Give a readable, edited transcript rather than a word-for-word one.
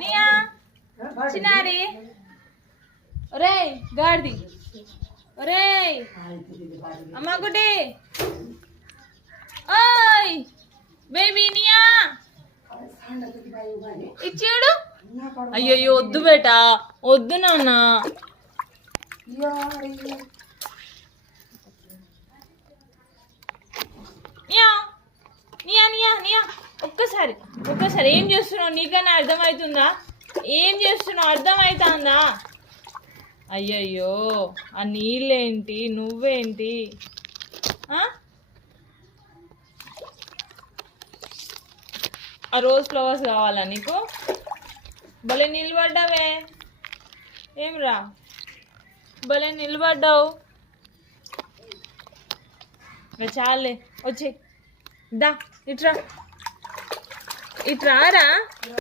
నియా చిన్నారి ఒరే గాడిది ఒరే అమ్మా గుడ్డి ఓయ్ బేబీ నియా ఇచ్చాడు. అయ్యయ్యో వద్దు బేటా వద్దు నాన్న. నియా నియా నియా ఒక్కసారి ఏం చేస్తున్నావు? నీకన్నా అర్థమవుతుందా? ఏం చేస్తున్నావు? అర్థమవుతుందా? అయ్యయ్యో ఆ నీళ్ళేంటి నువ్వేంటి? ఆ రోజ్ ఫ్లవర్స్ కావాలా నీకు? భలే నిలబడ్డావే. ఏమ్రా భలే నిలబడ్డావు. చాలే వచ్చి దా ఇట్రా ఇట్రారా.